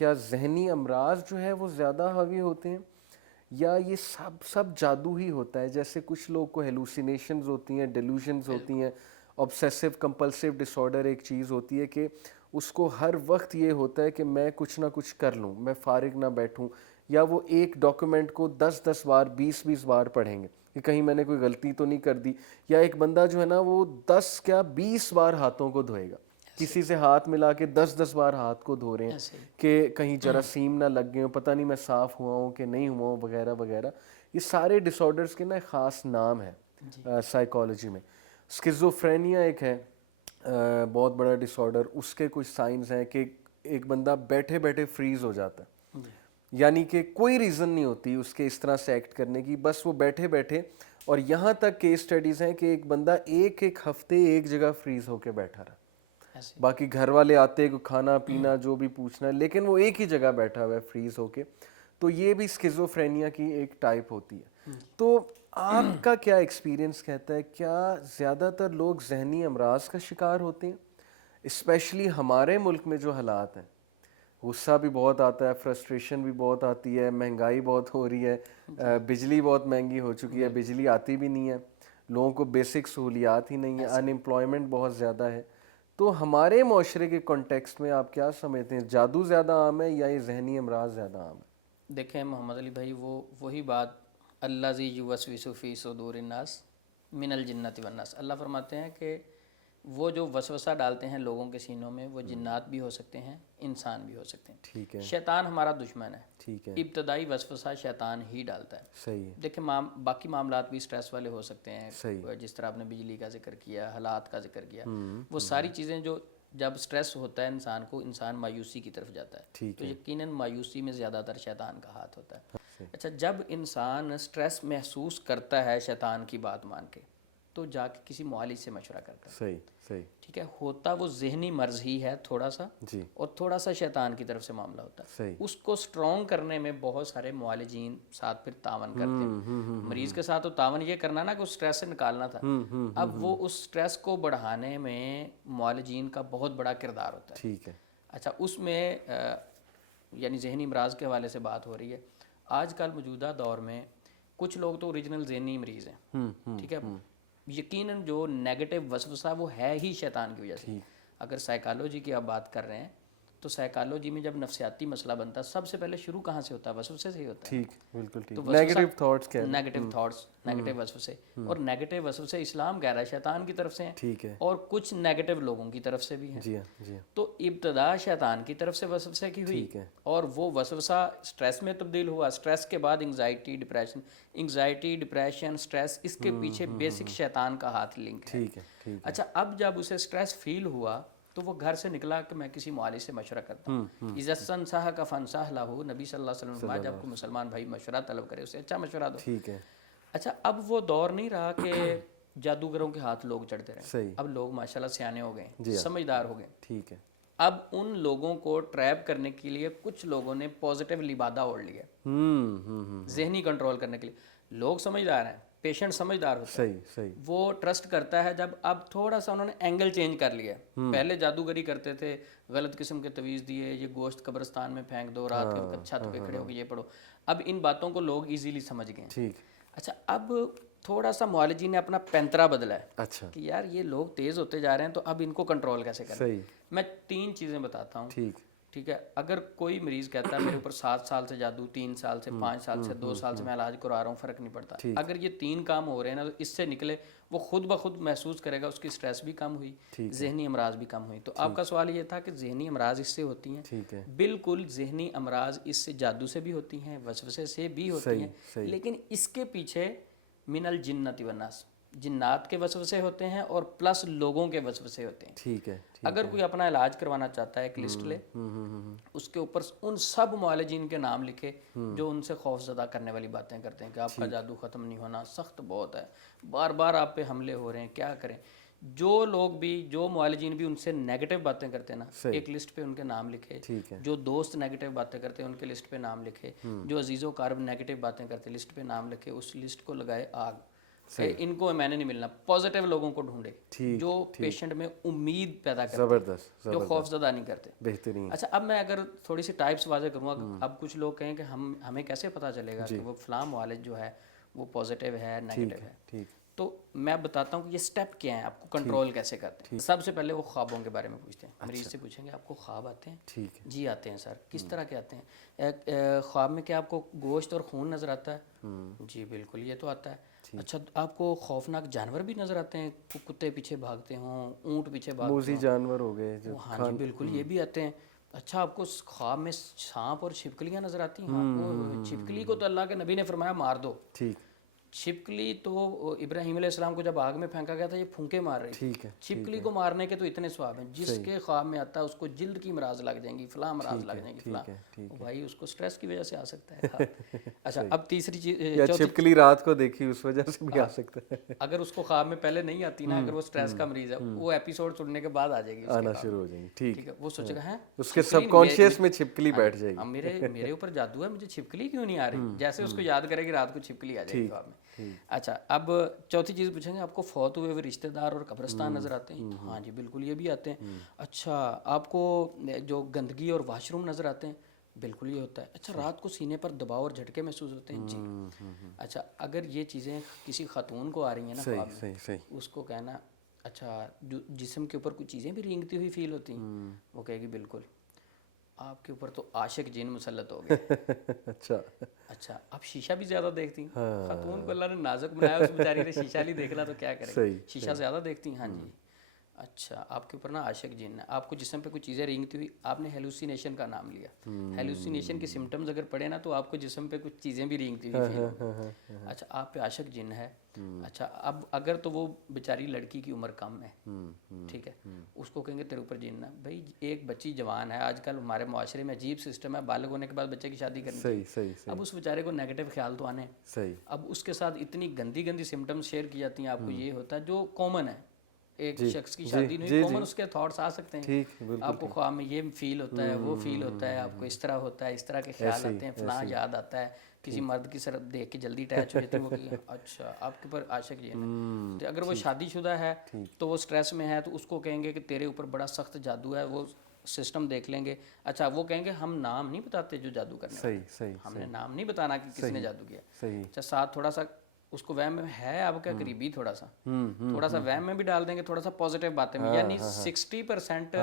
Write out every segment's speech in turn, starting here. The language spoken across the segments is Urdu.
کیا ذہنی امراض جو ہے وہ زیادہ حاوی ہوتے ہیں یا یہ سب جادو ہی ہوتا ہے؟ جیسے کچھ لوگ کو ہیلوسینیشنز ہوتی ہیں، ڈیلوژنز ہوتی ہیں، آبسیسو کمپلسیو ڈس آرڈر ایک چیز ہوتی ہے کہ اس کو ہر وقت یہ ہوتا ہے کہ میں کچھ نہ کچھ کر لوں، میں فارغ نہ بیٹھوں، یا وہ ایک ڈاکومنٹ کو 10 بار 20 بار پڑھیں گے کہ کہیں میں نے کوئی غلطی تو نہیں کر دی. یا ایک بندہ جو ہے نا وہ 20 بار ہاتھوں کو دھوئے گا، کسی سے ہاتھ ملا کے 10 بار ہاتھ کو دھو رہے ہیں ایسے ہی کہ کہیں جراثیم نہ لگ گئے ہوں، پتہ نہیں میں صاف ہوا ہوں کہ نہیں ہوا ہوں وغیرہ وغیرہ. یہ سارے ڈس آرڈرس کے نا ایک خاص نام ہے سائیکالوجی میں. اسکیزوفرینیا ایک ہے بہت بڑا ڈس آرڈر. اس کے کچھ سائنز ہیں کہ ایک بندہ بیٹھے بیٹھے فریز ہو جاتا ہے، یعنی کہ کوئی ریزن نہیں ہوتی اس کے اس طرح سے ایکٹ کرنے کی، بس وہ بیٹھے بیٹھے. اور یہاں تک کیس سٹڈیز ہیں کہ ایک بندہ ایک ہفتے ایک جگہ فریز ہو کے بیٹھا رہا، باقی گھر والے آتے کو کھانا پینا جو بھی پوچھنا ہے، لیکن وہ ایک ہی جگہ بیٹھا ہوا ہے فریز ہو کے. تو یہ بھی اسکیزوفرینیا کی ایک ٹائپ ہوتی ہے. تو آپ کا کیا ایکسپیرینس کہتا ہے، کیا زیادہ تر لوگ ذہنی امراض کا شکار ہوتے ہیں؟ اسپیشلی ہمارے ملک میں جو حالات ہیں، غصہ بھی بہت آتا ہے، فرسٹریشن بھی بہت آتی ہے، مہنگائی بہت ہو رہی ہے، بجلی بہت مہنگی ہو چکی ہے، بجلی آتی بھی نہیں ہے، لوگوں کو بیسک سہولیات ہی نہیں ہیں، ان امپلائمنٹ بہت زیادہ ہے. تو ہمارے معاشرے کے کانٹیکسٹ میں آپ کیا سمجھتے ہیں، جادو زیادہ عام ہے یا یہ ذہنی امراض زیادہ عام ہے؟ دیکھیں محمد علی بھائی، وہی بات الذی یوسوس فی صدور الناس من الجنۃ والناس. اللہ فرماتے ہیں کہ وہ جو وسوسہ ڈالتے ہیں لوگوں کے سینوں میں، وہ جنات بھی ہو سکتے ہیں، انسان بھی ہو سکتے ہیں. ٹھیک ہے، شیطان ہمارا دشمن ہے. ٹھیک ہے، ابتدائی وسوسہ شیطان ہی ڈالتا ہے. صحیح ہے، دیکھیں باقی معاملات بھی سٹریس والے ہو سکتے ہیں، صحیح، جس طرح آپ نے بجلی کا ذکر کیا، حالات کا ذکر کیا، وہ ساری چیزیں جو جب سٹریس ہوتا ہے انسان کو، انسان مایوسی کی طرف جاتا ہے. ٹھیک تو ہے، یقیناً مایوسی میں زیادہ تر شیطان کا ہاتھ ہوتا ہے. اچھا، جب انسان سٹریس محسوس کرتا ہے شیطان کی بات مان کے، تو جا کے کسی معالج سے مشورہ کرتا ہے. صحیح، صحیح، ٹھیک ہے، ہوتا وہ ذہنی مرض ہی ہے تھوڑا سا، جی، اور تھوڑا سا شیطان کی طرف سے معاملہ ہوتا ہے. صحیح، اس کو سٹرونگ کرنے میں بہت سارے معالجین ساتھ پھر تعاون کرتے ہیں. مریض کے ساتھ تو تعاون یہ کرنا نا کہ اس سٹریس سے نکالنا تھا. اب وہ اس سٹریس کو بڑھانے میں معالجین کا بہت بڑا کردار ہوتا ہے. ٹھیک ہے، اچھا، اس میں یعنی ذہنی امراض کے حوالے سے بات ہو رہی ہے. آج کل موجودہ دور میں کچھ لوگ تو اوریجنل ذہنی مریض ہیں، ٹھیک ہے، یقیناً جو نیگیٹو وسوسہ وہ ہے ہی شیطان کی وجہ سے. اگر سائیکالوجی کی آپ بات کر رہے ہیں تو سائیکالوجی میں جب نفسیاتی مسئلہ بنتا ہے، سب سے پہلے شروع کہاں سے ہوتا ہے؟ وسوسے سے ہی ہوتا ہے. ٹھیک، بالکل ٹھیک، تو نیگیٹو تھاٹس کہہ رہے نیگیٹو تھاٹس، نیگیٹو وسوسے، اور نیگیٹو وسوسے اسلام کہہ رہا ہے شیطان کی طرف سے ہیں، ٹھیک ہے، اور کچھ نیگیٹو لوگوں کی طرف سے بھی ہیں. جی ہاں، جی ہاں، تو ابتدا شیطان کی طرف سے وسوسے کی ہوئی، ٹھیک ہے، اور وہ وسوسہ سٹریس میں تبدیل ہوا. سٹریس کے بعد انگزائٹی ڈپریشن سٹریس، اس کے پیچھے بیسک شیطان کا ہاتھ لنک ہے. ٹھیک ہے، ٹھیک ہے، اچھا، اب جب اسے سٹریس فیل ہوا تو وہ گھر سے نکلا کہ میں کسی معالج سے مشورہ کرتا ہوں. عزت استنصح کا فنصح لہو، نبی صلی اللہ علیہ وسلم فرمایا جب کوئی مسلمان بھائی مشورہ طلب کرے اسے اچھا مشورہ دو. ٹھیک ہے، اچھا، اب وہ دور نہیں رہا کہ جادوگروں کے ہاتھ لوگ چڑھتے رہے. صحیح، اب لوگ ماشاءاللہ سیانے ہو گئے، جی ہاں، سمجھدار ہو گئے. ٹھیک ہے، اب ان لوگوں کو ٹریپ کرنے کے لیے کچھ لوگوں نے پازیٹیو لبادہ اوڑھ لیا ذہنی کنٹرول کرنے کے لیے. لوگ سمجھدار ہیں، پیشنٹ سمجھدار ہوتا ہے، صحیح، صحیح، وہ ٹرسٹ کرتا ہے. جب اب تھوڑا سا انہوں نے اینگل چینج کر لیا. پہلے جادوگری کرتے تھے، غلط قسم کے تویز دیے، یہ گوشت قبرستان میں پھینک دو، رات کے وقت چھت پہ کھڑے ہو کے یہ پڑھو. اب ان باتوں کو لوگ ایزیلی سمجھ گئے ہیں. ٹھیک، اچھا، اب تھوڑا سا معالجی نے اپنا پینترا بدلا ہے اچھا، کہ یار یہ لوگ تیز ہوتے جا رہے ہیں، تو اب ان کو کنٹرول کیسے کریں. صحیح، میں 3 چیزیں بتاتا ہوں. ٹھیک، ٹھیک ہے، اگر کوئی مریض کہتا ہے میرے اوپر 7 سال سے جادو، 3 سال سے، 5 سال سے، 2 سال سے میں علاج کرا رہا ہوں، فرق نہیں پڑتا. اگر یہ 3 کام ہو رہے ہیں نا، تو اس سے نکلے وہ خود بخود محسوس کرے گا اس کی سٹریس بھی کم ہوئی، ذہنی امراض بھی کم ہوئی. تو آپ کا سوال یہ تھا کہ ذہنی امراض اس سے ہوتی ہیں. ٹھیک ہے، بالکل، ذہنی امراض اس سے جادو سے بھی ہوتی ہیں، وسوسے سے بھی ہوتی ہیں، لیکن اس کے پیچھے من الجنۃ والناس، جنات کے وسوسے ہوتے ہیں اور پلس لوگوں کے وسوسے ہوتے ہیں. ٹھیک ہے، اگر کوئی اپنا علاج کروانا چاہتا ہے، ایک لسٹ لے، اس کے اوپر ان سب معالجین کے نام لکھے جو ان سے خوف زدہ کرنے والی باتیں کرتے ہیں کہ آپ کا جادو ختم نہیں ہونا، سخت بہت ہے، بار بار آپ پہ حملے ہو رہے ہیں، کیا کریں. جو لوگ بھی، جو معالجین بھی ان سے نیگیٹو باتیں کرتے ہیں نا، ایک لسٹ پہ ان کے نام لکھے. ٹھیک ہے، جو دوست نیگیٹو باتیں کرتے ہیں ان کے لسٹ پہ نام لکھے. جو عزیز و قارب نیگیٹو باتیں کرتے ہیں لسٹ پہ نام لکھے. اس لسٹ کو لگائے آگ. ان کو میں نے نہیں ملنا. پازیٹیو لوگوں کو ڈھونڈے جو پیشنٹ میں امید پیدا کرتے زبردست جو خوف زدہ نہیں کرتے. بہترین. اچھا اب میں اگر تھوڑی سی ٹائپس واضح کروں گا. اب کچھ لوگ کہیں کہ ہمیں کیسے پتہ چلے گا کہ وہ فلاں معالج جو ہے وہ پازیٹیو ہے نیگیٹو ہے. ٹھیک. تو میں بتاتا ہوں کہ یہ سٹیپ کیا ہیں, آپ کو کنٹرول کیسے کرتے ہیں. سب سے پہلے وہ خوابوں کے بارے میں پوچھتے ہیں. مریض سے پوچھیں گے آپ کو خواب آتے ہیں؟ ٹھیک ہے. جی آتے ہیں سر. کس طرح کے آتے ہیں؟ خواب میں کیا آپ کو گوشت اور خون نظر آتا ہے؟ جی بالکل یہ تو آتا ہے. اچھا آپ کو خوفناک جانور بھی نظر آتے ہیں؟ کتے پیچھے بھاگتے ہوں, اونٹ پیچھے بھاگتے موذی جانور ہو گئے جو. ہاں جی بالکل یہ بھی آتے ہیں. اچھا آپ کو خواب میں سانپ اور چھپکلیاں نظر آتی ہیں؟ ہاں چھپکلی کو تو اللہ کے نبی نے فرمایا مار دو. ٹھیک. چھپکلی تو ابراہیم علیہ السلام کو جب آگ میں پھینکا گیا تھا یہ پھونکے مار رہی. ٹھیک ہے. چھپکلی کو مارنے کے تو اتنے ثواب ہیں. جس کے خواب میں آتا ہے اس کو جلد کی امراض لگ جائیں گی, فلاں امراض لگ جائیں گی فلاں. بھائی اس کو سٹریس کی وجہ سے آ سکتا ہے. اچھا اب تیسری چیز, چھپکلی رات کو دیکھی اس وجہ سے بھی آ سکتا ہے. اگر اس کو خواب میں پہلے نہیں آتی نا, اگر وہ سٹریس کا مریض ہے, وہ ایپیسوڈ سننے کے بعد آ جائے گی, آنا شروع ہو جائیں گی. ٹھیک ہے. وہ سوچے گا ہے اس کے سب کانشیس میں چھپکلی بیٹھ جائے گی. میرے اوپر جادو ہے, مجھے چھپکلی کیوں نہیں آ رہی. جیسے اس کو یاد کرے گی رات کو چھپکلی آ جائے گی خواب میں. اچھا اب چوتھی چیز پوچھیں گے آپ کو فوت ہوئے ہوئے رشتہ دار اور قبرستان نظر آتے ہیں؟ ہاں جی بالکل یہ بھی آتے ہیں. اچھا آپ کو جو گندگی اور واش روم نظر آتے ہیں؟ بالکل یہ ہوتا ہے. اچھا رات کو سینے پر دباؤ اور جھٹکے محسوس ہوتے ہیں؟ جی. اچھا اگر یہ چیزیں کسی خاتون کو آ رہی ہیں نا خواب میں, اس کو کہنا اچھا جسم کے اوپر کچھ چیزیں بھی رینگتی ہوئی فیل ہوتی ہیں؟ وہ کہے گی بالکل. آپ کے اوپر تو عاشق جن مسلط ہو گئے. اچھا آپ شیشہ بھی زیادہ دیکھتی ہیں؟ خاتون کو اللہ نے نازک بنایا, اس بیچاری نے شیشہ نہیں دیکھنا تو کیا کرے, شیشہ زیادہ دیکھتی ہیں. ہاں جی. اچھا آپ کے اوپر نا عاشق جن ہے, آپ کو جسم پہ کچھ چیزیں رینگتی ہوئی, آپ نے ہیلوسینیشن کا نام لیا. ہیلوسینیشن کے سمٹمز اگر پڑے نا تو آپ کو جسم پہ کچھ چیزیں بھی رینگتی ہوئی فیل ہوگی. اچھا آپ پہ عاشق جن ہے. اچھا اب اگر تو وہ بیچاری لڑکی کی عمر کم ہے, ٹھیک ہے, اس کو کہیں گے تیرے اوپر جن ہے. بھائی ایک بچی جوان ہے, آج کل ہمارے معاشرے میں عجیب سسٹم ہے, بالغ ہونے کے بعد بچے کی شادی کرنی چاہیے. اب اس بیچارے کو نیگیٹو خیال تو آنے. اب اس کے ساتھ اتنی گندی گندی سمٹمز شیئر کی جاتی ہیں, آپ کو یہ ہوتا ہے جو کامن ہے, ایک شخص کی شادی نہیں, کامن اس کے تھاٹس آ سکتے ہیں. آپ کو خواب میں یہ فیل ہوتا ہے, وہ فیل ہوتا ہے, آپ کو اس طرح ہوتا ہے, اس طرح کے خیال آتے ہیں, فلاں یاد آتا ہے, کسی مرد کی طرف دیکھ کے جلدی اٹیچ ہو جاتے ہیں. وہ اچھا آپ کے اوپر عاشق یہ ہے. اگر وہ شادی شدہ ہے تو وہ سٹریس میں ہے, تو اس کو کہیں گے کہ تیرے اوپر بڑا سخت جادو ہے, وہ سسٹم دیکھ لیں گے. اچھا وہ کہیں گے ہم نام نہیں بتاتے جو جادو کرنے والے, ہم نے نام نہیں بتانا کہ کس نے جادو کیا. اچھا ساتھ تھوڑا سا اس کو وہم میں ہے آپ کا قریبی, تھوڑا سا وہم میں بھی ڈال دیں گے, تھوڑا سا پازیٹیو باتیں میں, یعنی 60%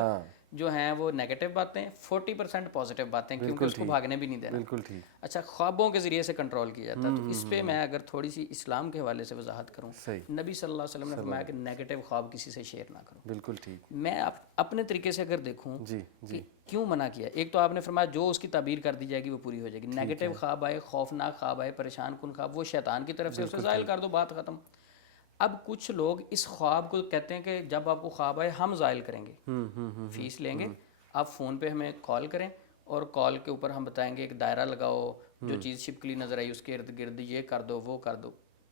جو ہیں وہ نیگیٹو باتیں, 40% پازیٹیو باتیں, کیونکہ اس کو بھاگنے بھی نہیں دینا. بالکل ٹھیک. اچھا خوابوں کے ذریعے سے کنٹرول کیا جاتا ہے. تو اس پہ میں اگر تھوڑی سی اسلام کے حوالے سے وضاحت کروں, نبی صلی اللہ علیہ وسلم نے فرمایا کہ نیگیٹو خواب کسی سے شیئر نہ کرو. بالکل ٹھیک. میں اپنے طریقے سے اگر دیکھوں کہ کیوں منع کیا, ایک تو آپ نے فرمایا جو اس کی تعبیر کر دی جائے گی وہ پوری ہو جائے گی. نیگیٹو خواب آئے, خوفناک خواب آئے, پریشان کن خواب, وہ شیطان کی طرف سے, اسے ظاہر کر دو, بات ختم. اب کچھ لوگ اس خواب کو کہتے ہیں کہ جب آپ کو خواب آئے ہم زائل کریں گے, فیس لیں گے, آپ فون پہ ہمیں کال کریں اور کال کے اوپر ہم بتائیں گے ایک دائرہ لگاؤ, جو چیز چھپکلی نظر آئی اس کے ارد گرد یہ کر دو, وہ کر دو.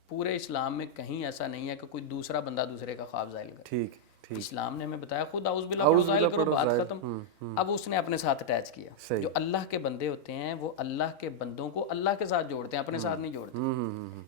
پورے اسلام میں کہیں ایسا نہیں ہے کہ کوئی دوسرا بندہ دوسرے کا خواب زائل کرے. ٹھیک. اسلام نے ہمیں بتایا خود اعوذ باللہ پڑھو, ظاہر کرو, بات ختم. اب اس نے اپنے ساتھ اٹیچ کیا. جو اللہ کے بندے ہوتے ہیں وہ اللہ کے بندوں کو اللہ کے ساتھ جوڑتے ہیں, اپنے ساتھ نہیں جوڑتے.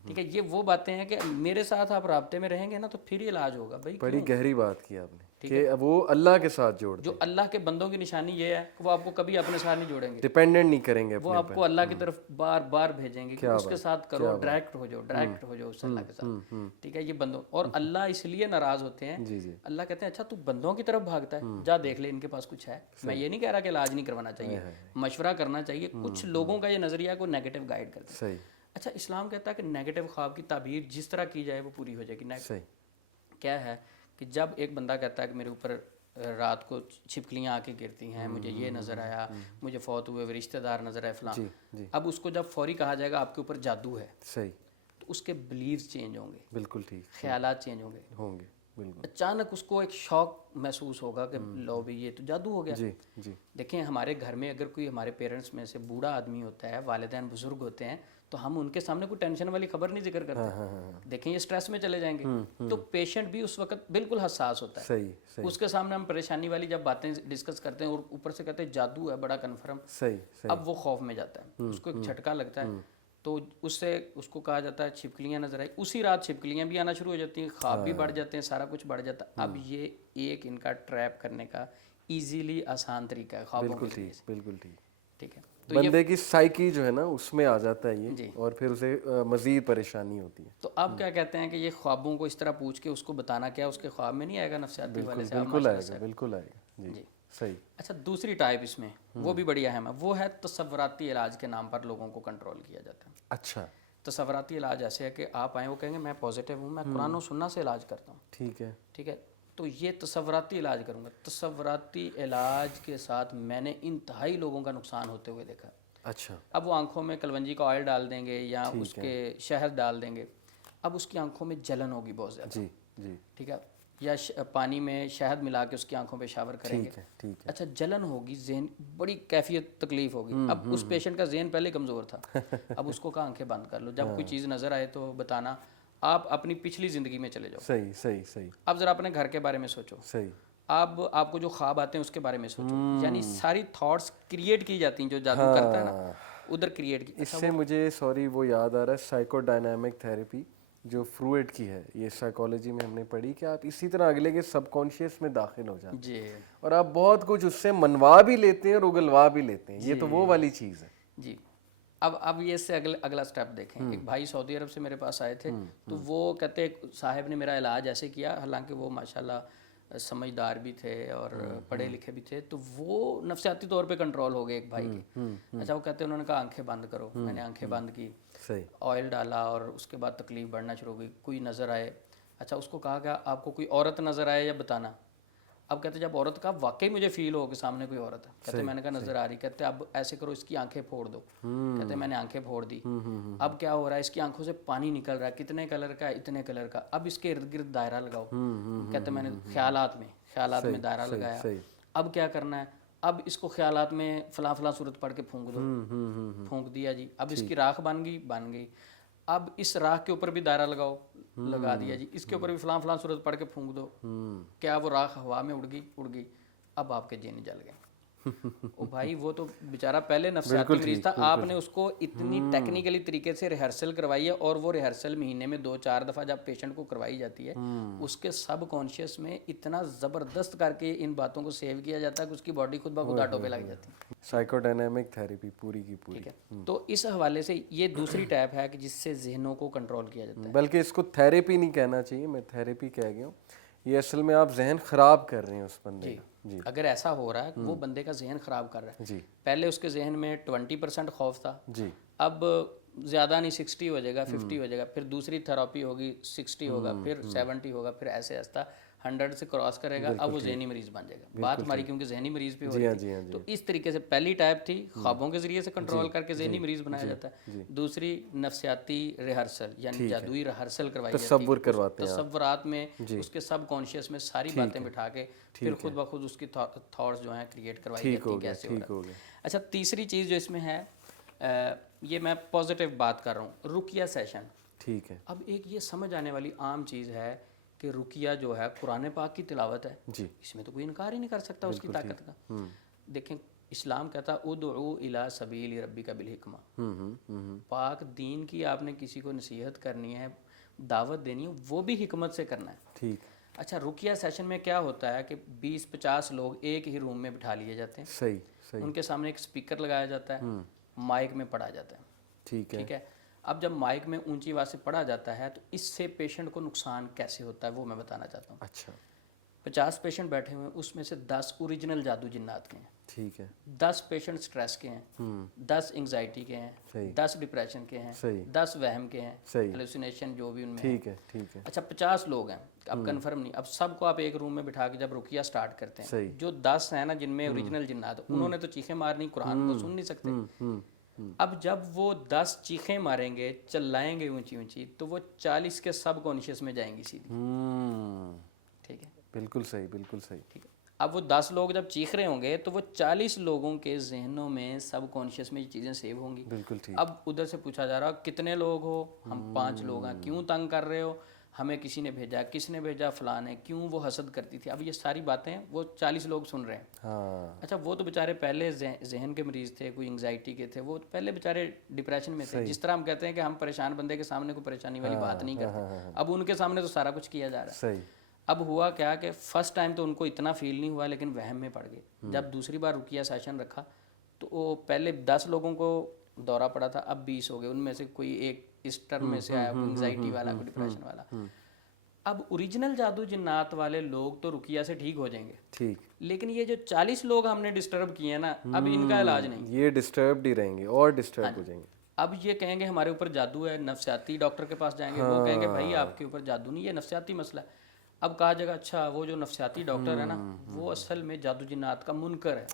ٹھیک ہے, یہ وہ باتیں ہیں کہ میرے ساتھ آپ رابطے میں رہیں گے نا تو پھر یہ علاج ہوگا. بھائی بڑی گہری بات کی آپ نے کہ وہ اللہ کے ساتھ جوڑ, جو اللہ کے بندوں کی نشانی یہ ہے کہ وہ آپ کو کبھی اپنے ساتھ نہیں جوڑیں گے, ڈیپینڈنٹ نہیں کریں گے, وہ آپ کو اللہ کی طرف بار بار بھیجیں گے کہ اس کے ساتھ کرو, ڈائریکٹ ہو جاؤ, ڈائریکٹ ہو جاؤ اس اللہ کے ساتھ. ٹھیک ہے, یہ بندوں, اور اللہ اس لیے ناراض ہوتے ہیں, اللہ کہتے ہیں اچھا تو بندوں کی طرف بھاگتا ہے, جا دیکھ لے ان کے پاس کچھ ہے. میں یہ نہیں کہہ رہا کہ علاج نہیں کروانا چاہیے, مشورہ کرنا چاہیے. کچھ لوگوں کا یہ نظریہ کو نیگیٹو گائیڈ کرتا ہے. اچھا اسلام کہتا ہے کہ نیگیٹو خواب کی تعبیر جس طرح کی جائے وہ پوری ہو جائے گی. کیا ہے کہ جب ایک بندہ کہتا ہے کہ میرے اوپر رات کو چھپکلیاں آ کے گرتی ہیں, مجھے یہ نظر آیا, مجھے فوت ہوئے رشتہ دار نظر آئے فلاں, اب اس کو جب فوری کہا جائے گا آپ کے اوپر جادو ہے, تو اس کے بلیوز چینج ہوں گے. بالکل ٹھیک. خیالات چینج ہوں گے. اچانک اس کو ایک شوق محسوس ہوگا کہ لو بھی یہ تو جادو ہو گیا. دیکھیں ہمارے گھر میں اگر کوئی ہمارے پیرنٹس میں سے بوڑھا آدمی ہوتا ہے, والدین بزرگ ہوتے ہیں, تو ہم ان کے سامنے کوئی ٹینشن والی خبر نہیں ذکر کرتے. دیکھیں یہ سٹریس میں چلے جائیں گے, تو پیشنٹ بھی اس وقت بالکل حساس ہوتا ہے. اس کے سامنے ہم پریشانی والی جب باتیں ڈسکس کرتے ہیں اور اوپر سے کہتے ہیں جادو ہے بڑا کنفرم, اب وہ خوف میں جاتا ہے, اس کو ایک جھٹکا لگتا ہے. تو اس سے اس کو کہا جاتا ہے چھپکلیاں نظر آئی، اسی رات چھپکلیاں بھی آنا شروع ہو جاتی ہیں، خواب بھی بڑھ جاتے ہیں، سارا کچھ بڑھ جاتا ہے. اب یہ ایک ان کا ٹریپ کرنے کا ایزیلی آسان طریقہ ہے خوابوں کے ذریعے سے. بالکل ٹھیک. ٹھیک ہے. بندے کی سائیکی جو ہے نا اس میں آ جاتا ہے یہ, جی. اور پھر اسے مزید پریشانی ہوتی ہے. تو آپ کیا کہتے ہیں کہ یہ خوابوں کو اس طرح پوچھ کے اس کو بتانا کیا اس کے خواب میں نہیں آئے گا نفسیاتی والے سے؟ بالکل آئے گا, بالکل آئے گا. جی صحیح. اچھا دوسری ٹائپ اس میں وہ بھی بڑی اہم ہے, وہ ہے تصوراتی علاج کے نام پر لوگوں کو کنٹرول کیا جاتا ہے. اچھا. تصوراتی علاج ایسے ہے کہ آپ آئیں, وہ کہیں گے میں پازیٹیو ہوں, میں قرآن و سنت سے علاج کرتا ہوں. ٹھیک ہے. ٹھیک ہے, تو یہ تصوراتی علاج کروں گا. تصوراتی علاج کے ساتھ میں نے انتہائی لوگوں کا نقصان ہوتے ہوئے دیکھا. اچھا. اب وہ آنکھوں میں کلونجی کا آئل ڈال دیں گے یا اس کے شہد ڈال دیں گے, اب اس کی آنکھوں میں جلن ہوگی بہت زیادہ. جی جی. ٹھیک ہے, یا پانی میں شہد ملا کے اس کی آنکھوں پہ شاور کریں گے. ٹھیک ہے. اچھا جلن ہوگی, ذہن بڑی کیفیت تکلیف ہوگی. اب اس پیشنٹ کا ذہن پہلے کمزور تھا, اب اس کو کہا آنکھیں بند کر لو, جب کوئی چیز نظر آئے تو بتانا. آپ اپنی پچھلی زندگی میں چلے جاؤ. صحیح صحیح صحیح. اب ذرا اپنے گھر کے بارے میں سوچو. صحیح. اب آپ کو جو خواب آتے ہیں اس کے بارے میں سوچو. یعنی ساری تھاٹس کریٹ کی جاتی ہیں, جو جادو کرتا ہے نا ادھر کریٹ کی. اس سے مجھے وہ یاد آ رہا ہے سائیکو ڈائنامک تھیراپی جو فروئڈ کی ہے, یہ سائیکالوجی میں ہم نے پڑھی کہ آپ اسی طرح اگلے کے سب کانشیس میں داخل ہو جاتے ہیں اور آپ بہت کچھ اس سے منوا بھی لیتے ہیں اور اگلوا بھی لیتے ہیں. یہ تو وہ والی چیز ہے. جی. اب یہ اس سے اگلا سٹیپ دیکھیں. ایک بھائی سعودی عرب سے میرے پاس آئے تھے, تو وہ کہتے صاحب نے میرا علاج ایسے کیا, حالانکہ وہ ماشاءاللہ سمجھدار بھی تھے اور پڑھے لکھے بھی تھے, تو وہ نفسیاتی طور پہ کنٹرول ہو گئے ایک بھائی کے. اچھا وہ کہتے ہیں انہوں نے کہا آنکھیں بند کرو, میں نے آنکھیں بند کی, آئل ڈالا اور اس کے بعد تکلیف بڑھنا شروع ہو گئی. کوئی نظر آئے, اچھا اس کو کہا گیا آپ کو کوئی عورت نظر آئے یا بتانا. اب کہتے جب عورت کا واقعی مجھے فیل ہو کہ سامنے کوئی عورت ہے, کہتے میں نے کہا نظر آ رہی, کہتے اب ایسے کرو اس کی آنکھیں پھوڑ دو. کہتے میں نے آنکھیں پھوڑ دی. اب کیا ہو رہا ہے, اس کی آنکھوں سے پانی نکل رہا ہے, کتنے کلر کا, اتنے کلر کا. اب اس کے ارد گرد دائرہ لگاؤ. کہتے میں نے خیالات میں دائرہ لگایا. اب کیا کرنا ہے, اب اس کو خیالات میں فلاں فلاں صورت پڑھ کے پھونک دو. پھونک دیا جی. اب اس کی راکھ بن گئی. اب اس راکھ کے اوپر بھی دائرہ لگاؤ, لگا دیا جی. اس کے اوپر بھی فلاں فلاں صورت پڑھ کے پھونک دو. کیا وہ راکھ ہوا میں اڑ گئی. اب آپ کے جین جل گئے. او بھائی وہ تو بیچارہ پہلے نفسیاتی مریض تھا, آپ نے اس کو اتنی ٹیکنیکلی طریقے سے ریہرسل کروائی ہے, اور وہ ریہرسل مہینے میں 2-4 دفعہ جب پیشنٹ کو کروائی جاتی ہے, اس کے سب کانشیس میں اتنا زبردست کر کے ان باتوں کو سیو کیا جاتا ہے کہ اس کی باڈی خود بخود آٹو پہ لگ جاتی ہے. سائیکو ڈائنامک تھیراپی پوری کی پوری. ٹھیک ہے, تو اس حوالے سے یہ دوسری ٹائپ ہے کہ جس سے ذہنوں کو کنٹرول کیا جاتا ہے. بلکہ اس کو تھیراپی نہیں کہنا چاہیے, میں تھیراپی کہہ گیا ہوں. یہ اصل میں آپ ذہن خراب کر رہے ہیں اس بندے کا. جی. اگر ایسا ہو رہا ہے وہ بندے کا ذہن خراب کر رہا ہے. جی. پہلے اس کے ذہن میں 20% خوف تھا. جی. اب زیادہ نہیں 60 ہو جائے گا, 50 ہو جائے گا. پھر دوسری تھراپی ہوگی 60 ہوگا, پھر 70 ہوگا, پھر ایسے ایسا 100 سے کراس کرے گا. اب وہ ذہنی مریض بن جائے گا. بات ہماری کیونکہ ذہنی مریض پہ ہو رہی تھی, تو اس طریقے سے پہلی ٹائپ تھی خوابوں کے ذریعے سے کنٹرول کر کے ذہنی مریض بنایا جاتا ہے. دوسری نفسیاتی ریہرسل یعنی جادوئی ریہرسل کروائی جاتی ہے, تصور کرواتے ہیں تصورات میں اس کے سب کانشیس میں ساری باتیں بٹھا کے پھر خود بخود اس کی تھاٹس جو ہیں کریٹ کروائی جاتی ہیں کیسے ہو رہا ہے. اچھا تیسری چیز جو اس میں ہے, یہ میں پازیٹیو بات کر رہا ہوں, رقیہ سیشن. ٹھیک ہے. اب ایک یہ سمجھ آنے والی عام چیز ہے کہ رقیہ جو ہے قرآن پاک کی تلاوت ہے. جی. اس میں تو کوئی انکار ہی نہیں کر سکتا اس کی طاقت کا. دیکھیں اسلام کہتا ادعو الی سبیل ربک بالحکمہ. پاک دین کی آپ نے کسی کو نصیحت کرنی ہے, دعوت دینی ہے, وہ بھی حکمت سے کرنا ہے. ٹھیک. اچھا رقیہ سیشن میں کیا ہوتا ہے کہ 20-50 لوگ ایک ہی روم میں بٹھا لیے جاتے ہیں. صحیح. ان کے سامنے ایک اسپیکر لگایا جاتا ہے, مائک میں پڑھا جاتا ہے. ٹھیک ہے. اب جب مائک میں اونچی آواز سے پڑھا جاتا ہے تو اس سے پیشنٹ کو نقصان کیسے ہوتا ہے وہ میں بتانا چاہتا ہوں. اچھا. 50 پیشنٹ بیٹھے ہوئے ہیں, اس میں سے 10 اوریجنل جادو جنات کے ہیں. ٹھیک ہے. 10 پیشنٹ سٹریس کے ہیں, 10 انگزائٹی کے ہیں, 10 ڈپریشن کے ہیں, 10 وہم کے ہیں, ہیلوسینیشن جو بھی ان میں. ٹھیک ہے. ٹھیک ہے. اچھا 50 لوگ ہیں, اب کنفرم نہیں. اب سب کو آپ ایک روم میں بٹھا کے جب رقیہ سٹارٹ کرتے ہیں, جو 10 ہیں نا جن میں اوریجنل جنات, انہوں نے تو چیخیں مارنی, قرآن کو سن نہیں سکتے. اب جب وہ 10 چیخیں ماریں گے, چلائیں گے اونچی اونچی, تو وہ 40 کے سب کانشیس میں جائیں گی سیدھی. ٹھیک ہے. بالکل صحیح, بالکل صحیح. ٹھیک ہے. اب وہ 10 لوگ جب چیخ رہے ہوں گے تو وہ 40 لوگوں کے ذہنوں میں سب کانشیس میں یہ چیزیں سیو ہوں گی. بالکل ٹھیک. اب ادھر سے پوچھا جا رہا کتنے لوگ ہو, ہم 5 لوگ ہیں. کیوں تنگ کر رہے ہو, ہمیں کسی نے بھیجا, کس نے بھیجا, فلاں نے, کیوں وہ حسد کرتی تھی. اب یہ ساری باتیں وہ 40 لوگ سن رہے ہیں. ہاں اچھا وہ تو بیچارے پہلے ذہن کے مریض تھے, کوئی انگزائٹی کے تھے, وہ پہلے بیچارے ڈپریشن میں تھے. جس طرح ہم کہتے ہیں کہ ہم پریشان بندے کے سامنے کوئی پریشانی والی بات نہیں کرتے, اب ان کے سامنے تو سارا کچھ کیا جا رہا ہے. صحیح. اب ہوا کیا کہ فرسٹ ٹائم تو ان کو اتنا فیل نہیں ہوا, لیکن وہم میں پڑ گئے. جب دوسری بار رقیہ سیشن رکھا تو وہ پہلے 10 لوگوں کو دورہ پڑا تھا, اب 20 ہو گئے. ان میں سے کوئی ایک اس ٹرم میں سے آیا, کوئی انگزائٹی والا, کوئی ڈپریشن والا. اب اوریجنل جادو جنات والے لوگ تو رقیہ سے ٹھیک ہو جائیں گے, ٹھیک, لیکن یہ جو 40 لوگ ہم نے ڈسٹرب کیے ہیں نا, اب ان کا علاج نہیں. یہ ڈسٹربڈ ہی رہیں گے اور ڈسٹرب ہو جائیں گے. اب یہ کہیں گے ہمارے اوپر جادو ہے, نفسیاتی ڈاکٹر کے پاس جائیں گے, وہ کہیں گے بھائی آپ کے اوپر جادو نہیں, یہ نفسیاتی مسئلہ ہے. اب کہا جائے گا اچھا وہ جو نفسیاتی ڈاکٹر ہے نا, وہ اصل میں جادو جنات کا منکر ہے.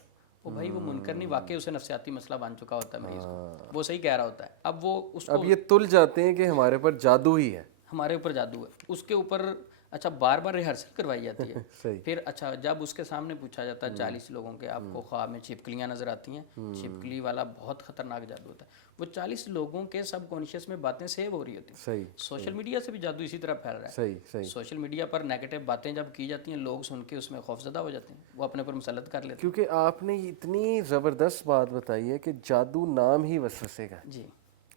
وہ بھائی وہ منکر نہیں, واقعی اسے نفسیاتی مسئلہ بن چکا ہوتا ہے مریض کو, وہ صحیح کہہ رہا ہوتا ہے. اب وہ اس کو اب یہ تل جاتے ہیں کہ ہمارے پر جادو ہی ہے, ہمارے اوپر جادو ہے, اس کے اوپر اچھا بار بار ریہرسل کروائی جاتی ہے. صحیح. پھر اچھا جب اس کے سامنے پوچھا جاتا ہے 40 لوگوں کے, آپ کو خواب میں چھپکلیاں نظر آتی ہیں, چھپکلی والا بہت خطرناک جادو ہوتا ہے. وہ 40 لوگوں کے سب کانشیس میں باتیں سیو ہو رہی ہوتی ہیں. صحیح. سوشل میڈیا سے بھی جادو اسی طرح پھیل رہا ہے. صحیح صحیح. سوشل میڈیا پر نیگیٹو باتیں جب کی جاتی ہیں, لوگ سن کے اس میں خوفزدہ ہو جاتے ہیں, وہ اپنے پر مسلط کر لیتے ہیں. کیونکہ آپ نے اتنی زبردست بات بتائی ہے کہ جادو نام ہی وسوسے کا. جی.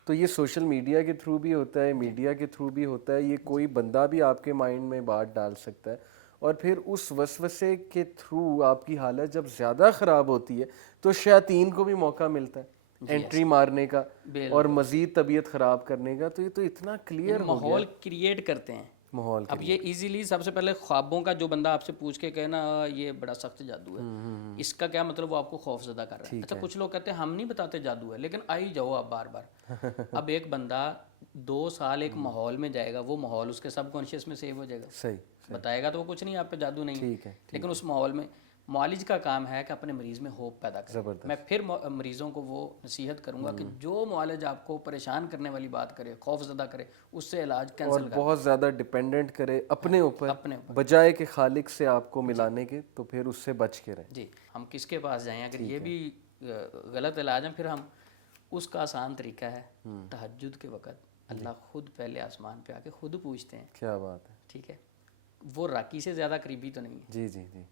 تو یہ سوشل میڈیا کے تھرو بھی ہوتا ہے, میڈیا کے تھرو بھی ہوتا ہے, یہ کوئی بندہ بھی آپ کے مائنڈ میں بات ڈال سکتا ہے, اور پھر اس وسوسے کے تھرو آپ کی حالت جب زیادہ خراب ہوتی ہے تو شیاطین کو بھی موقع ملتا ہے انٹری مارنے کا اور مزید طبیعت خراب کرنے کا. تو یہ تو اتنا کلیئر ہو گیا, ماحول کریٹ کرتے ہیں ماحول. اب یہ ایزیلی سب سے پہلے خوابوں کا جو بندہ آپ سے پوچھ کے کہے نا یہ بڑا سخت جادو ہے, اس کا کیا مطلب, وہ آپ کو خوف زدہ کر رہا ہے. اچھا کچھ لوگ کہتے ہیں ہم نہیں بتاتے جادو ہے, لیکن آئی جاؤ آپ بار بار. اب ایک بندہ 2 سال ایک ماحول میں جائے گا, وہ ماحول اس کے سب کانشیس میں سیو ہو جائے گا. صحیح. بتائے گا تو وہ کچھ نہیں, آپ پہ جادو نہیں ہے, ٹھیک ہے. لیکن اس ماحول میں معالج کا کام ہے کہ اپنے مریض میں ہوپ پیدا کرے. میں پھر مریضوں کو وہ نصیحت کروں گا کہ جو معالج آپ کو پریشان کرنے والی بات کرے, خوف زدہ کرے, اس سے علاج کینسل کرے, بہت زیادہ ڈیپینڈنٹ کرے اپنے اوپر بجائے کہ خالق سے آپ کو ملانے کے, تو پھر اس سے بچ کے رہیں. جی. ہم کس کے پاس جائیں اگر یہ بھی غلط علاج ہے, پھر ہم اس کا آسان طریقہ ہے تہجد کے وقت اللہ خود پہلے آسمان پہ آ کے خود پوچھتے ہیں. کیا بات ہے. ٹھیک ہے, وہ راکی سے زیادہ قریبی تو نہیں ہے. جی جی جی.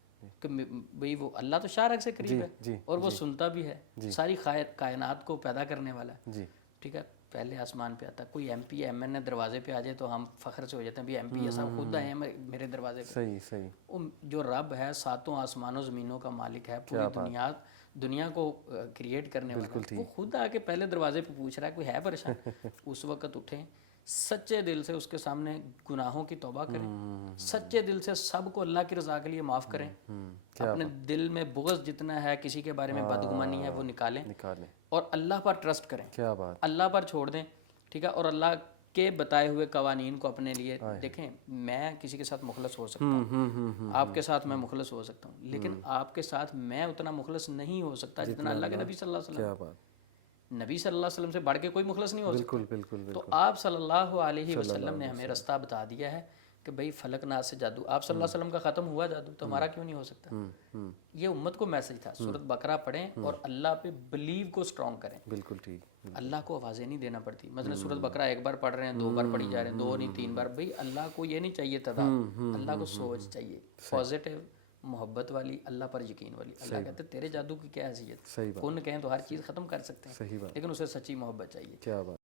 کہ بھئی وہ اللہ تو شارک سے قریب ہے اور وہ سنتا بھی ہے, ساری کائنات کو پیدا کرنے والا ہے. جی. ٹھیک ہے, پہلے آسمان پہ آتا ہے. کوئی ایم پی ایم این اے دروازے پہ آ جائے تو ہم فخر سے ہو جاتے ہیں, بھی ایم پی صاحب خود آئے ہیں میرے دروازے پہ. صحیح صحیح. وہ جو رب ہے, 7 آسمانوں زمینوں کا مالک ہے, پوری دنیا کو کریٹ کرنے والا, وہ خود آ کے پہلے دروازے پہ پوچھ رہا ہے کوئی ہے پریشان. اس وقت اٹھیں, سچے دل سے اس کے سامنے گناہوں کی توبہ کریں, سچے دل سے سب کو اللہ کی رضا کے لیے معاف کریں, اپنے دل میں بغض جتنا ہے, کسی کے بارے میں بدگمانی ہے, وہ نکالیں اور اللہ پر ٹرسٹ کریں. کیا بات. اللہ پر چھوڑ دیں. ٹھیک ہے, اور اللہ کے بتائے ہوئے قوانین کو اپنے لیے دیکھیں. میں کسی کے ساتھ مخلص ہو سکتا ہوں, آپ کے ساتھ میں مخلص ہو سکتا ہوں, لیکن آپ کے ساتھ میں اتنا مخلص نہیں ہو سکتا جتنا اللہ کے نبی صلی اللہ علیہ وسلم. کیا بات. نبی صلی اللہ علیہ وسلم سے بڑھ کے کوئی مخلص نہیں ہو سکتا. بالکل بالکل. تو آپ صلی اللہ علیہ وسلم نے ہمیں رستہ بتا دیا ہے کہ بھئی فلک ناس سے جادو, آپ صلی اللہ علیہ وسلم کا ختم ہوا جادو, تو ہمارا کیوں نہیں ہو سکتا. یہ امت کو میسج تھا. سورۃ بقرہ پڑھیں اور اللہ پہ بلیو کو اسٹرانگ کریں. بالکل ٹھیک. اللہ کو آوازیں نہیں دینا پڑتی. مثلا سورۃ بقرہ ایک بار پڑھ رہے ہیں, 2 بار پڑھی جا رہے ہیں, 2 نہیں 3 بار. بھئی اللہ کو یہ نہیں چاہیے تضاد, اللہ کو سوچ چاہیے پازیٹیو, محبت والی, اللہ پر یقین والی. اللہ کہتے ہیں تیرے جادو کی کیا حیثیت, کون کہیں تو ہر چیز ختم کر سکتے ہیں, لیکن اسے سچی محبت چاہیے. کیا بات.